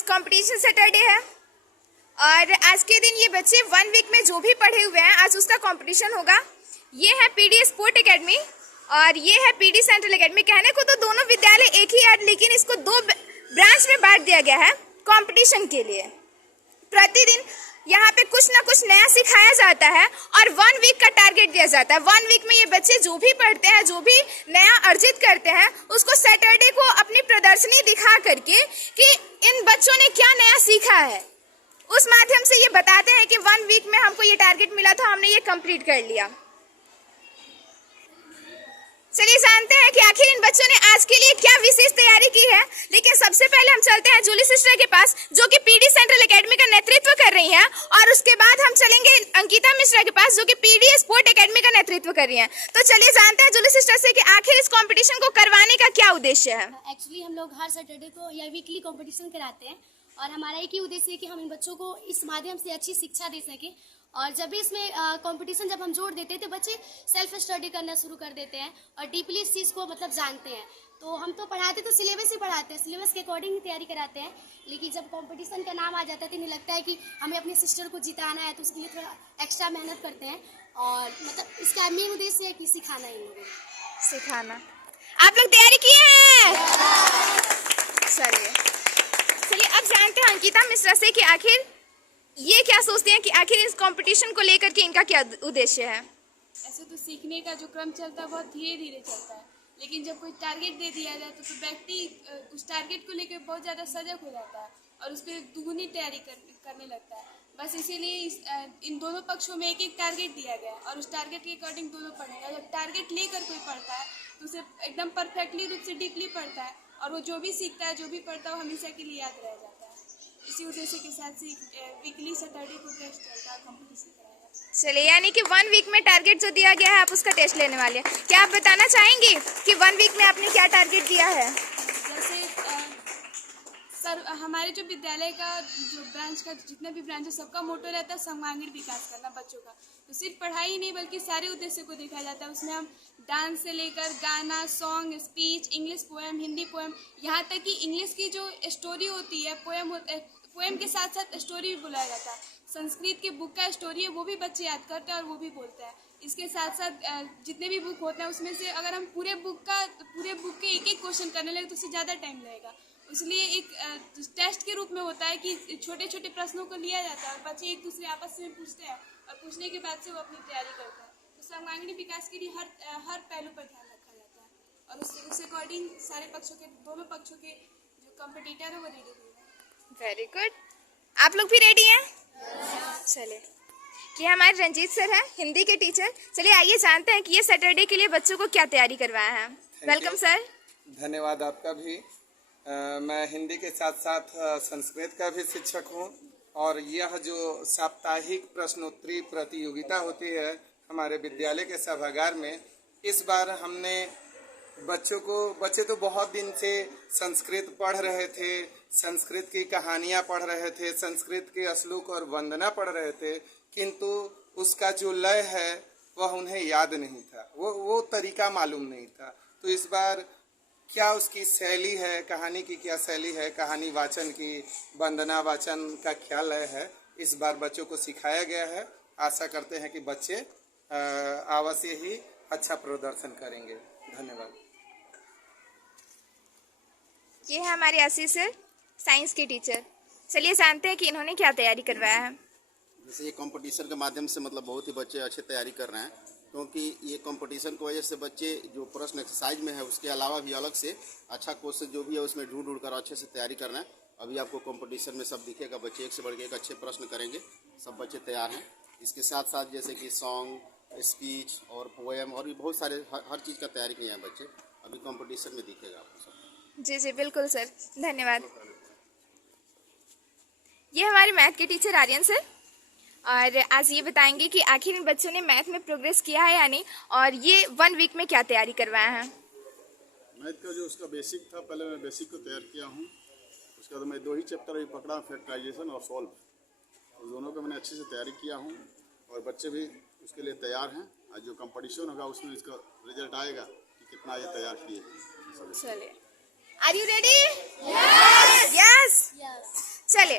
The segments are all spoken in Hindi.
आज कंपटीशन सैटरडे है और आज के दिन ये बच्चे 1 वीक में जो भी पढ़े हुए हैं आज उसका कंपटीशन होगा। ये है पीडी स्पोर्ट एकेडमी और ये है पीडी सेंट्रल एकेडमी। कहने को तो दोनों विद्यालय एक ही है, लेकिन इसको 2 ब्रांच में बांट दिया गया है कंपटीशन के लिए। प्रतिदिन यहाँ पे कुछ ना कुछ नया सिखाया जाता है और 1 वीक का टारगेट दिया जाता है। 1 वीक में ये बच्चे जो भी पढ़ते हैं, जो भी नया अर्जित करते हैं, उसको सैटरडे को अपनी प्रदर्शनी दिखा करके कि इन बच्चों ने क्या नया सीखा है, उस माध्यम से ये बताते हैं कि 1 वीक में हमको ये टारगेट मिला था, हमने ये कंप्लीट कर लिया। चलिए जानते हैं कि आखिर इन बच्चों ने आज के लिए क्या विशेष तैयारी की है। लेकिन सबसे पहले हम चलते हैं जूली सिस्टर के पास, जो कि पीडी सेंट्रल एकेडमी का नेतृत्व कर रही हैं, और उसके बाद हम चलेंगे अंकिता मिश्रा के पास, जो कि पीडी स्पोर्ट एकेडमी का नेतृत्व कर रही हैं। तो चलिए जानते हैं जूली सिस्टर से कि आखिर इस कंपटीशन को करवाने का क्या उद्देश्य है। एक्चुअली हम लोग हर सैटरडे को या वीकली कंपटीशन कराते हैं और हमारा एक ही उद्देश्य है कि हम इन बच्चों को इस माध्यम से अच्छी शिक्षा दे सकें। और जब भी इसमें कंपटीशन जब हम जोड़ देते हैं तो बच्चे सेल्फ स्टडी करना शुरू कर देते हैं और डीपली इस चीज़ को मतलब जानते हैं। तो हम तो पढ़ाते तो सिलेबस ही पढ़ाते हैं, सिलेबस के अकॉर्डिंग ही तैयारी कराते हैं। लेकिन जब कंपटीशन का नाम आ जाता है तो इन्हें लगता है कि हमें अपने सिस्टर को जिताना है, तो उसके लिए थोड़ा एक्स्ट्रा मेहनत करते हैं। और मतलब इसका मेन उद्देश्य है कि सिखाना इन लोगों को। सिखाना। आप लोग तैयारी किए हैं? चलिए अब जानते हैं अंकिता मिश्रा से कि आखिर ये क्या सोचते हैं कि आखिर इस कंपटीशन को लेकर के इनका क्या उद्देश्य है। ऐसे तो सीखने का जो क्रम चलता है बहुत धीरे धीरे चलता है, लेकिन जब कोई टारगेट दे दिया जाए तो व्यक्ति उस टारगेट को लेकर बहुत ज़्यादा सजग हो जाता है और उस पर दुगुनी तैयारी करने लगता है। बस इसीलिए इन दोनों पक्षों में एक एक टारगेट दिया गया है और उस टारगेट के अकॉर्डिंग दोनों पढ़ेंगे। जब टारगेट लेकर कोई पढ़ता है तो उसे एकदम परफेक्टली रूप से डीपली पढ़ता है और वो जो भी सीखता है, जो भी पढ़ता है, वो हमेशा के लिए याद रह जाता है। इसी उद्देश्य के साथ वीकली सैटरडे को टेस्ट का कंपटीशन कराया। चलिए यानी कि 1 वीक में टारगेट जो दिया गया है आप उसका टेस्ट लेने वाले हैं। क्या आप बताना चाहेंगी कि 1 वीक में आपने क्या टारगेट दिया है? जैसे सर हमारे जो विद्यालय का जो ब्रांच का जितना भी ब्रांच है सबका मोटो रहता है सर्वांगीण विकास करना बच्चों का। तो सिर्फ पढ़ाई ही नहीं बल्कि सारे उद्देश्य को देखा जाता है। उसमें हम डांस से लेकर गाना, song, speech, English poem, Hindi poem, यहाँ तक कि इंग्लिश की जो स्टोरी होती है, पोएम के साथ साथ स्टोरी भी बुलाया जाता है। संस्कृत के बुक का स्टोरी है वो भी बच्चे याद करते हैं और वो भी बोलते हैं। इसके साथ साथ जितने भी बुक होते हैं उसमें से अगर हम पूरे बुक के एक एक क्वेश्चन करने लगे तो उससे ज़्यादा टाइम लगेगा। इसलिए एक टेस्ट के रूप में होता है कि छोटे छोटे प्रश्नों को लिया जाता है और बच्चे एक दूसरे आपस में पूछते हैं और पूछने के बाद से वो अपनी तैयारी करते हैं। तो सर्वांगीण विकास के लिए हर पहलू पर ध्यान रखा जाता है और उससे अकॉर्डिंग सारे पक्षों के, दोनों पक्षों के जो कॉम्पिटिटर है वो रेडी हुए हैं। Very good. आप लोग भी रेडी हैं? चलिए ये हमारे रंजीत सर हैं, हिंदी के टीचर। चलिए आइए जानते हैं कि ये सैटरडे के लिए बच्चों को क्या तैयारी करवाया है। Welcome sir. धन्यवाद आपका भी। मैं हिंदी के साथ साथ संस्कृत का भी शिक्षक हूँ और यह जो साप्ताहिक प्रश्नोत्तरी प्रतियोगिता होती है हमारे विद्यालय के सभागार में, इस बार हमने बच्चे तो बहुत दिन से संस्कृत पढ़ रहे थे, संस्कृत की कहानियाँ पढ़ रहे थे, संस्कृत के श्लोक और वंदना पढ़ रहे थे, किंतु उसका जो लय है वह उन्हें याद नहीं था, वो तरीका मालूम नहीं था। तो इस बार क्या उसकी शैली है, कहानी की क्या शैली है, कहानी वाचन की, वंदना वाचन का क्या लय है, इस बार बच्चों को सिखाया गया है। आशा करते हैं कि बच्चे अवश्य ही अच्छा प्रदर्शन करेंगे। धन्यवाद। ये है हमारे आशीष सर, साइंस के टीचर। चलिए जानते हैं कि इन्होंने क्या तैयारी करवाया है। जैसे ये कंपटीशन के माध्यम से मतलब बहुत ही बच्चे अच्छे तैयारी कर रहे हैं, क्योंकि ये कंपटीशन की वजह से बच्चे जो प्रश्न एक्सरसाइज में है उसके अलावा भी अलग से अच्छा क्वेश्चन जो भी है उसमें ढूंढ कर अच्छे से तैयारी कर रहे हैं। अभी आपको कंपटीशन में सब दिखेगा, बच्चे एक से बढ़ के एक अच्छे प्रश्न करेंगे, सब बच्चे तैयार हैं। इसके साथ साथ जैसे कि सॉन्ग, स्पीच और पोएम और भी बहुत सारे हर चीज़ का तैयारी किए हैं बच्चे, अभी कंपटीशन में दिखेगा आपको सब। जी जी बिल्कुल सर, धन्यवाद। ये हमारे मैथ के टीचर आर्यन सर, और आज ये बताएंगे कि आखिर इन बच्चों ने मैथ में प्रोग्रेस किया है या नहीं, और ये 1 वीक में क्या तैयारी करवाया है। मैथ का जो उसका बेसिक था, पहले मैं बेसिक को तैयार किया हूँ, उसके बाद मैं 2 ही चैप्टर अभी पकड़ा, फैक्टराइजेशन और सॉल्व, तो दोनों का मैंने अच्छे से तैयारी किया हूँ और बच्चे भी उसके लिए तैयार हैं। आज जो कंपटीशन होगा उसमें इसका रिजल्ट आएगा कि कितना ये तैयार किए। चलिए आर यू रेडी? यस। चलिए,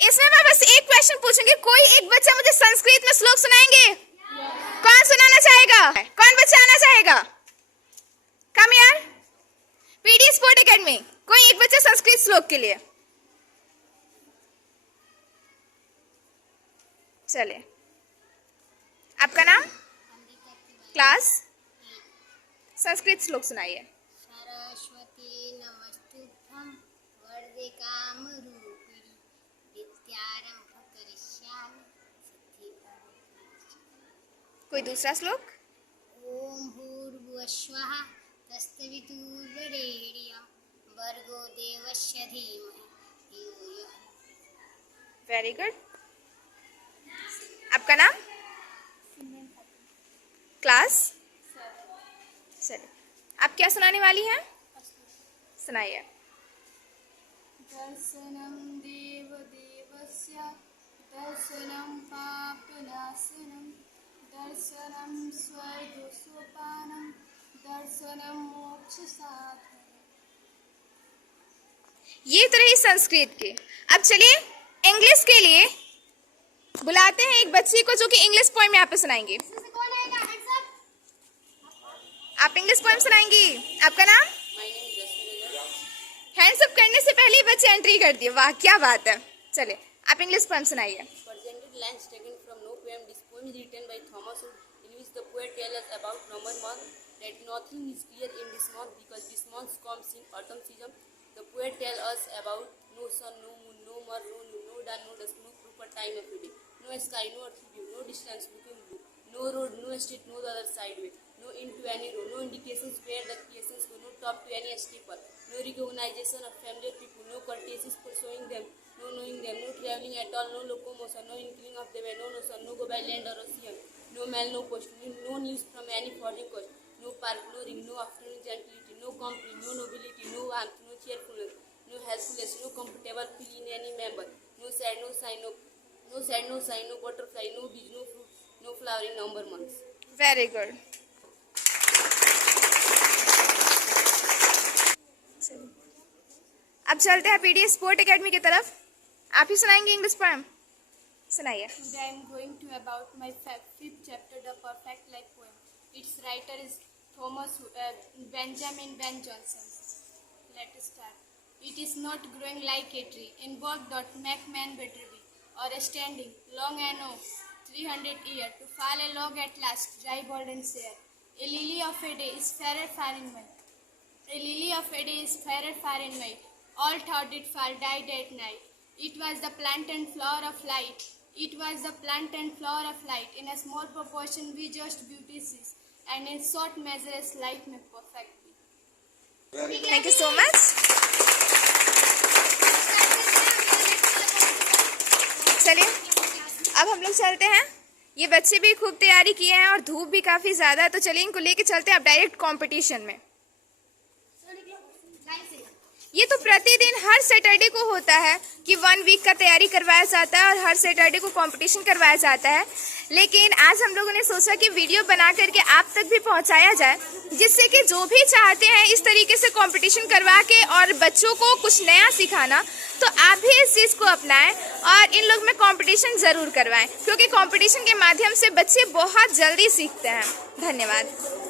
इसमें मैं बस एक क्वेश्चन पूछूंगी, कोई एक बच्चा मुझे संस्कृत में श्लोक सुनाएंगे? कौन सुनाना चाहेगा? कौन बच्चा आना चाहेगा? कम यार, पीडी स्पोर्ट एकेडमी, कोई एक बच्चा संस्कृत श्लोक के लिए। चलिए, आपका नाम, क्लास, संस्कृत श्लोक सुनाइए। सरस्वती नमस्तुभ्यं वरदे कामरूपिणी विद्यारंभ करिष्यामि सिद्धिर्भवति। कोई दूसरा श्लोक? ओम भूर्भुवस्वः तत्सवितुर्वरेण्यं भर्गो देवस्य धीमहि धियो यो नः। Very good. आपका नाम, क्लास? चलिए, आप क्या सुनाने वाली हैं? सुनाइए। दर्शनं देवदेवस्य दर्शनं पापनाशनं दर्शनं स्वर्गसोपानं दर्शनं मोक्षसाधनं। ये तो रही संस्कृत की। अब चलिए इंग्लिश के लिए बुलाते हैं एक बच्ची को जो कि इंग्लिश पोएम यहाँ पे सुनाएंगी। आप इंग्लिश पोएम सुनाएंगी। आपका नाम? हैंड्स अप करने से पहले ही बच्चे एंट्री कर दिए, वाह क्या बात है। चलिए, आप इंग्लिश पोएम सुनाइए। Presented lines taken from no poem. This poem is written by Thomas Hood, in which the poet tells us about November month, that nothing is clear in this month because this month comes in autumn season. The poet tells us about no sun, no moon, no mud, no noon, no dawn, no dusk, no proper time of the day, no sky, no earthly view, no distance looking blue, no road, no street, no the other side way, no into any road, no indications where the creations go, no top to any steeple, no recognition of familiar people, no courtesies for showing them, no knowing them, no traveling at all, no locomotion, no inkling of the way, no notion, no go by land or ocean, no mail, no post, no news from any foreign coast, no park, no ring, no afternoon gentility, no company, no nobility, no warmth, no cheerfulness, no helpfulness, no comfortable feel in any member, no sad, no sign, no butterfly, no bees, no fruit, no flower in November months. Very good. अब चलते हैं पीडी स्पोर्ट एकेडमी की तरफ। आप ही सुनाएंगे इंग्लिश पोएम, सुनाइए। Today I am going to about my fifth chapter, The Perfect Life poem. Its writer is Benjamin Ben Jonson. Let us start. It is not growing like a tree, in work dot make man better be, or standing long and 300 years to fall a log at last, dry, bold and sere. A lily of a day is fairer far in white. A lily of a day is fairer far in white. All thought it far died at night. It was the plant and flower of light. It was the plant and flower of light. In a small proportion we just beauty sees, and in short measures life may perfect be. Thank you so much. चलिए, अब हम लोग चलते हैं। ये बच्चे भी खूब तैयारी किए हैं और धूप भी काफ़ी ज़्यादा है, तो चलिए इनको लेके चलते हैं अब डायरेक्ट कंपटीशन में। ये तो प्रतिदिन हर सैटरडे को होता है कि 1 वीक का तैयारी करवाया जाता है और हर सैटरडे को कंपटीशन करवाया जाता है, लेकिन आज हम लोगों ने सोचा कि वीडियो बना करके आप तक भी पहुंचाया जाए, जिससे कि जो भी चाहते हैं इस तरीके से कंपटीशन करवा के और बच्चों को कुछ नया सिखाना, तो आप भी इस चीज़ को अपनाएं और इन लोग में कंपटीशन ज़रूर करवाएं, क्योंकि कंपटीशन के माध्यम से बच्चे बहुत जल्दी सीखते हैं। धन्यवाद।